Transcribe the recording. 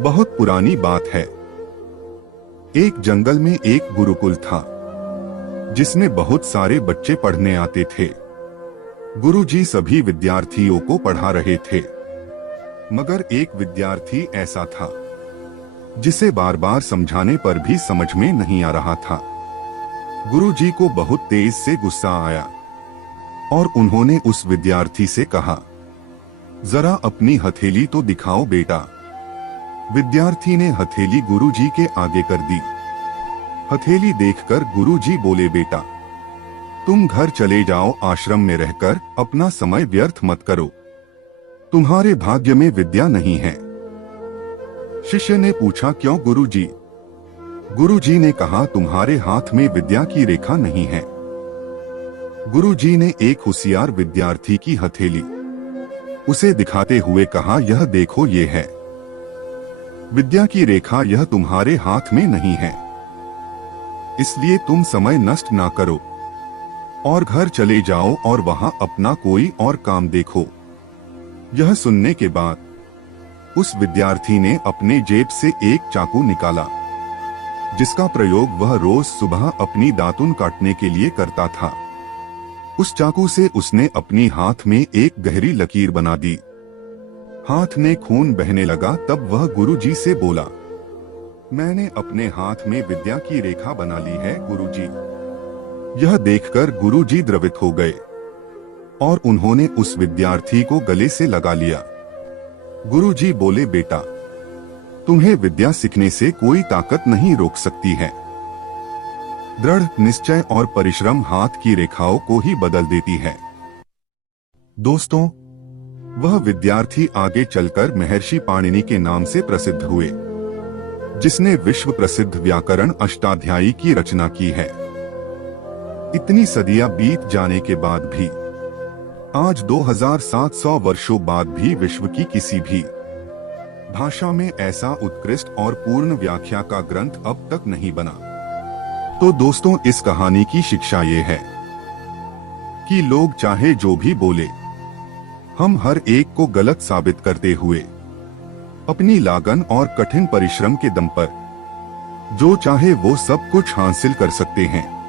बहुत पुरानी बात है। एक जंगल में एक गुरुकुल था, जिसमें बहुत सारे बच्चे पढ़ने आते थे। गुरुजी सभी विद्यार्थियों को पढ़ा रहे थे, मगर एक विद्यार्थी ऐसा था जिसे बार बार समझाने पर भी समझ में नहीं आ रहा था। गुरुजी को बहुत तेज से गुस्सा आया और उन्होंने उस विद्यार्थी से कहा, जरा अपनी हथेली तो दिखाओ बेटा। विद्यार्थी ने हथेली गुरुजी के आगे कर दी। हथेली देखकर गुरुजी बोले, बेटा तुम घर चले जाओ, आश्रम में रहकर अपना समय व्यर्थ मत करो, तुम्हारे भाग्य में विद्या नहीं है। शिष्य ने पूछा, क्यों गुरुजी? गुरुजी ने कहा, तुम्हारे हाथ में विद्या की रेखा नहीं है। गुरुजी ने एक होशियार विद्यार्थी की हथेली उसे दिखाते हुए कहा, यह देखो, ये है विद्या की रेखा, यह तुम्हारे हाथ में नहीं है, इसलिए तुम समय नष्ट ना करो और घर चले जाओ और वहां अपना कोई और काम देखो। यह सुनने के बाद उस विद्यार्थी ने अपने जेब से एक चाकू निकाला, जिसका प्रयोग वह रोज सुबह अपनी दातुन काटने के लिए करता था। उस चाकू से उसने अपनी हाथ में एक गहरी लकीर बना दी। हाथ में खून बहने लगा। तब वह गुरुजी से बोला, मैंने अपने हाथ में विद्या की रेखा बना ली है गुरुजी। यह देखकर गुरुजी द्रवित हो गए और उन्होंने उस विद्यार्थी को गले से लगा लिया। गुरुजी बोले, बेटा तुम्हें विद्या सीखने से कोई ताकत नहीं रोक सकती है। दृढ़ निश्चय और परिश्रम हाथ की रेखाओं को ही बदल देती है। दोस्तों, वह विद्यार्थी आगे चलकर महर्षि पाणिनि के नाम से प्रसिद्ध हुए, जिसने विश्व प्रसिद्ध व्याकरण अष्टाध्यायी की रचना की है। इतनी सदियां बीत जाने के बाद भी आज 2700 वर्षों बाद भी विश्व की किसी भी भाषा में ऐसा उत्कृष्ट और पूर्ण व्याख्या का ग्रंथ अब तक नहीं बना। तो दोस्तों, इस कहानी की शिक्षा ये है कि लोग चाहे जो भी बोले, हम हर एक को गलत साबित करते हुए अपनी लागन और कठिन परिश्रम के दम पर जो चाहे वो सब कुछ हासिल कर सकते हैं।